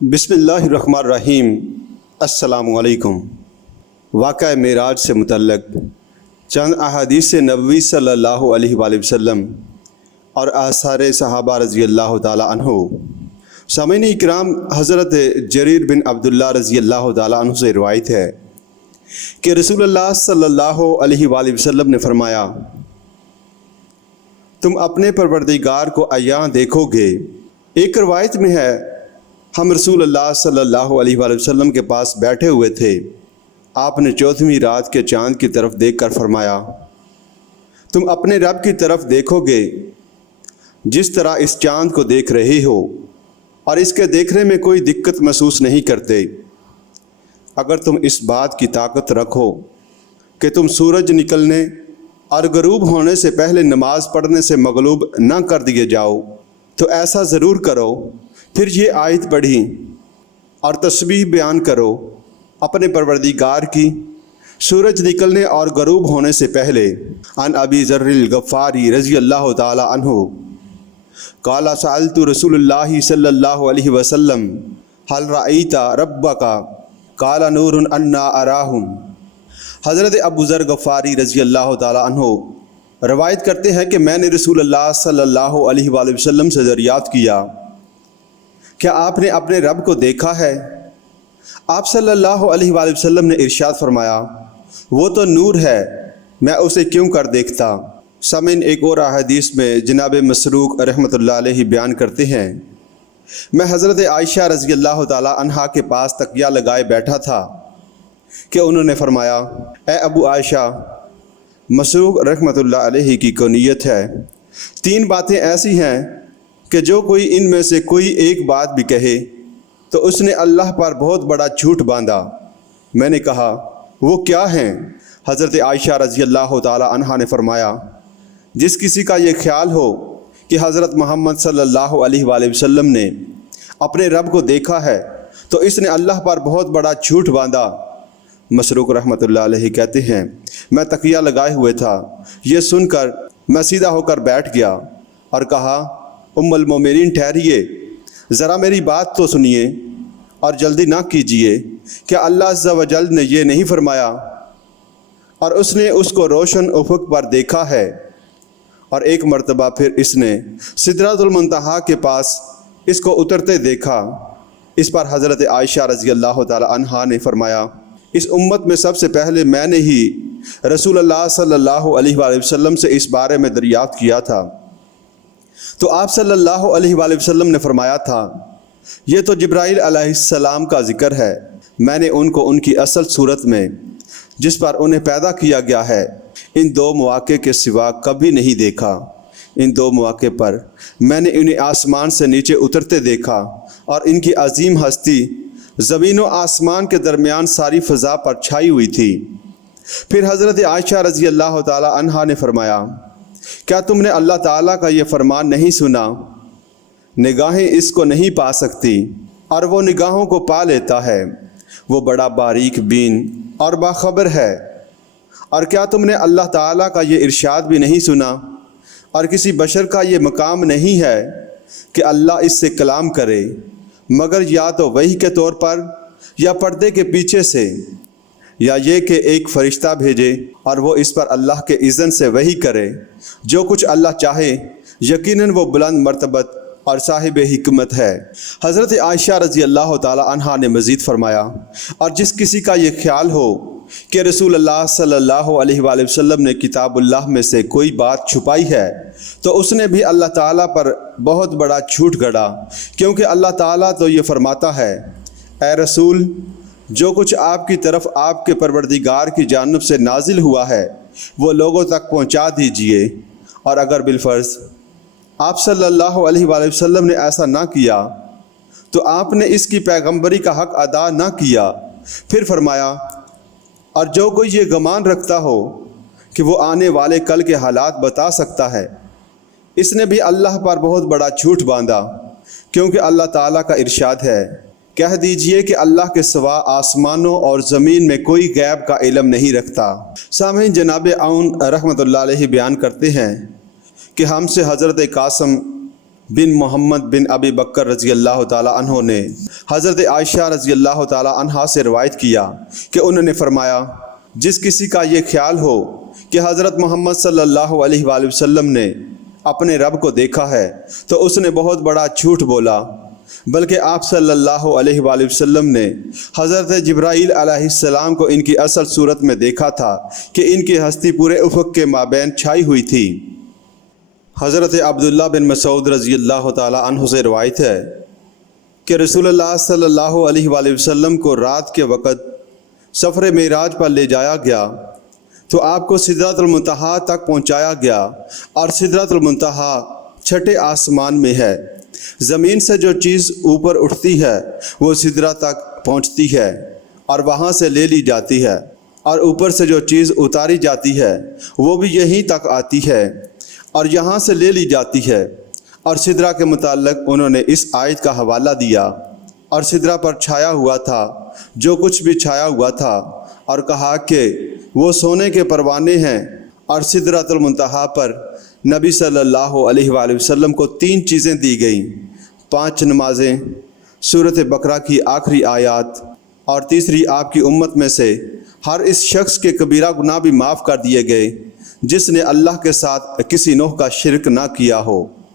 بسم اللہ الرحمن الرحیم۔ السلام علیکم۔ واقعہ معراج سے متعلق چند احادیث نبوی صلی اللہ علیہ وآلہ وسلم اور آثار صحابہ رضی اللہ تعالی عنہ۔ سامعین اکرام، حضرت جریر بن عبداللہ رضی اللہ تعالی عنہ سے روایت ہے کہ رسول اللہ صلی اللہ علیہ وآلہ وسلم نے فرمایا، تم اپنے پروردگار کو عیاں دیکھو گے۔ ایک روایت میں ہے، ہم رسول اللہ صلی اللہ علیہ وآلہ وسلم کے پاس بیٹھے ہوئے تھے، آپ نے 14ویں رات کے چاند کی طرف دیکھ کر فرمایا، تم اپنے رب کی طرف دیکھو گے جس طرح اس چاند کو دیکھ رہے ہو، اور اس کے دیکھنے میں کوئی دقت محسوس نہیں کرتے۔ اگر تم اس بات کی طاقت رکھو کہ تم سورج نکلنے اور غروب ہونے سے پہلے نماز پڑھنے سے مغلوب نہ کر دیے جاؤ تو ایسا ضرور کرو۔ پھر یہ آیت پڑھی اور تسبیح بیان کرو اپنے پروردگار کی سورج نکلنے اور غروب ہونے سے پہلے۔ عن ابی ذر الغفاری رضی اللہ تعالی عنہ قال سألت رسول اللہ صلی اللہ علیہ وسلم هل رأیت ربک قال نور انا اراہم۔ حضرت ابو ذر غفاری رضی اللہ تعالی عنہ روایت کرتے ہیں کہ میں نے رسول اللہ صلی اللہ علیہ وآلہ وسلم سے دریافت کیا، کیا آپ نے اپنے رب کو دیکھا ہے؟ آپ صلی اللہ علیہ وآلہ وسلم نے ارشاد فرمایا، وہ تو نور ہے، میں اسے کیوں کر دیکھتا۔ سامعین، ایک اور حدیث میں جناب مسروق رحمۃ اللہ علیہ بیان کرتے ہیں، میں حضرت عائشہ رضی اللہ تعالی عنہا کے پاس تکیہ لگائے بیٹھا تھا کہ انہوں نے فرمایا، اے ابو عائشہ، مسروق رحمۃ اللہ علیہ کی کنیت ہے، 3 باتیں ایسی ہیں کہ جو کوئی ان میں سے کوئی ایک بات بھی کہے تو اس نے اللہ پر بہت بڑا جھوٹ باندھا۔ میں نے کہا، وہ کیا ہیں؟ حضرت عائشہ رضی اللہ تعالی عنہا نے فرمایا، جس کسی کا یہ خیال ہو کہ حضرت محمد صلی اللہ علیہ وآلہ وسلم نے اپنے رب کو دیکھا ہے تو اس نے اللہ پر بہت بڑا جھوٹ باندھا۔ مسروق رحمۃ اللہ علیہ کہتے ہیں، میں تکیہ لگائے ہوئے تھا، یہ سن کر میں سیدھا ہو کر بیٹھ گیا اور کہا، ام المومنین ٹھہریے، ذرا میری بات تو سنیے اور جلدی نہ کیجیے، کیا اللہ عز و جل نے یہ نہیں فرمایا اور اس نے اس کو روشن افق پر دیکھا ہے؟ اور ایک مرتبہ پھر اس نے سدرۃ المنتہا کے پاس اس کو اترتے دیکھا۔ اس پر حضرت عائشہ رضی اللہ تعالی عنہا نے فرمایا، اس امت میں سب سے پہلے میں نے ہی رسول اللہ صلی اللہ علیہ وآلہ وسلم سے اس بارے میں دریافت کیا تھا، تو آپ صلی اللہ علیہ وآلہ وسلم نے فرمایا تھا، یہ تو جبرائیل علیہ السلام کا ذکر ہے، میں نے ان کو ان کی اصل صورت میں جس پر انہیں پیدا کیا گیا ہے ان 2 مواقع کے سوا کبھی نہیں دیکھا۔ ان 2 مواقع پر میں نے انہیں آسمان سے نیچے اترتے دیکھا اور ان کی عظیم ہستی زمین و آسمان کے درمیان ساری فضا پر چھائی ہوئی تھی۔ پھر حضرت عائشہ رضی اللہ تعالی عنہا نے فرمایا، کیا تم نے اللہ تعالیٰ کا یہ فرمان نہیں سنا، نگاہیں اس کو نہیں پا سکتی اور وہ نگاہوں کو پا لیتا ہے، وہ بڑا باریک بین اور باخبر ہے۔ اور کیا تم نے اللہ تعالیٰ کا یہ ارشاد بھی نہیں سنا، اور کسی بشر کا یہ مقام نہیں ہے کہ اللہ اس سے کلام کرے مگر یا تو وحی کے طور پر یا پردے کے پیچھے سے، یا یہ کہ ایک فرشتہ بھیجے اور وہ اس پر اللہ کے اذن سے وحی کرے۔ جو کچھ اللہ چاہے یقیناً وہ بلند مرتبت اور صاحب حکمت ہے۔ حضرت عائشہ رضی اللہ تعالی عنہا نے مزید فرمایا، اور جس کسی کا یہ خیال ہو کہ رسول اللہ صلی اللہ علیہ وآلہ وسلم نے کتاب اللہ میں سے کوئی بات چھپائی ہے تو اس نے بھی اللہ تعالیٰ پر بہت بڑا جھوٹ گڑا، کیونکہ اللہ تعالیٰ تو یہ فرماتا ہے، اے رسول، جو کچھ آپ کی طرف آپ کے پروردگار کی جانب سے نازل ہوا ہے وہ لوگوں تک پہنچا دیجئے، اور اگر بالفرض آپ صلی اللہ علیہ وآلہ وسلم نے ایسا نہ کیا تو آپ نے اس کی پیغمبری کا حق ادا نہ کیا۔ پھر فرمایا، اور جو کوئی یہ گمان رکھتا ہو کہ وہ آنے والے کل کے حالات بتا سکتا ہے، اس نے بھی اللہ پر بہت بڑا جھوٹ باندھا، کیونکہ اللہ تعالیٰ کا ارشاد ہے، کہہ دیجئے کہ اللہ کے سوا آسمانوں اور زمین میں کوئی غیب کا علم نہیں رکھتا۔ سامعین، جناب عون رحمۃ اللہ علیہ بیان کرتے ہیں کہ ہم سے حضرت قاسم بن محمد بن ابی بکر رضی اللہ تعالیٰ عنہ نے حضرت عائشہ رضی اللہ تعالیٰ عنہا سے روایت کیا کہ انہوں نے فرمایا، جس کسی کا یہ خیال ہو کہ حضرت محمد صلی اللہ علیہ وآلہ وسلم نے اپنے رب کو دیکھا ہے تو اس نے بہت بڑا جھوٹ بولا، بلکہ آپ صلی اللہ علیہ وآلہ وسلم نے حضرت جبرائیل علیہ السلام کو ان کی اصل صورت میں دیکھا تھا کہ ان کی ہستی پورے افق کے مابین چھائی ہوئی تھی۔ حضرت عبداللہ بن مسعود رضی اللہ تعالیٰ عنہ سے روایت ہے کہ رسول اللہ صلی اللہ علیہ وآلہ وسلم کو رات کے وقت سفر معراج پر لے جایا گیا تو آپ کو سدرۃ المنتہا تک پہنچایا گیا، اور سدرۃ المنتہا چھٹے آسمان میں ہے۔ زمین سے جو چیز اوپر اٹھتی ہے وہ سدرہ تک پہنچتی ہے اور وہاں سے لے لی جاتی ہے، اور اوپر سے جو چیز اتاری جاتی ہے وہ بھی یہیں تک آتی ہے اور یہاں سے لے لی جاتی ہے۔ اور سدرہ کے متعلق انہوں نے اس آیت کا حوالہ دیا، اور سدرہ پر چھایا ہوا تھا جو کچھ بھی چھایا ہوا تھا، اور کہا کہ وہ سونے کے پروانے ہیں۔ اور سدرۃ المنتہا پر نبی صلی اللہ علیہ وآلہ وسلم کو 3 چیزیں دی گئیں: 5 نمازیں، سورۃ بقرہ کی آخری آیات، اور تیسری آپ کی امت میں سے ہر اس شخص کے کبیرہ گناہ بھی معاف کر دیے گئے جس نے اللہ کے ساتھ کسی نوع کا شرک نہ کیا ہو۔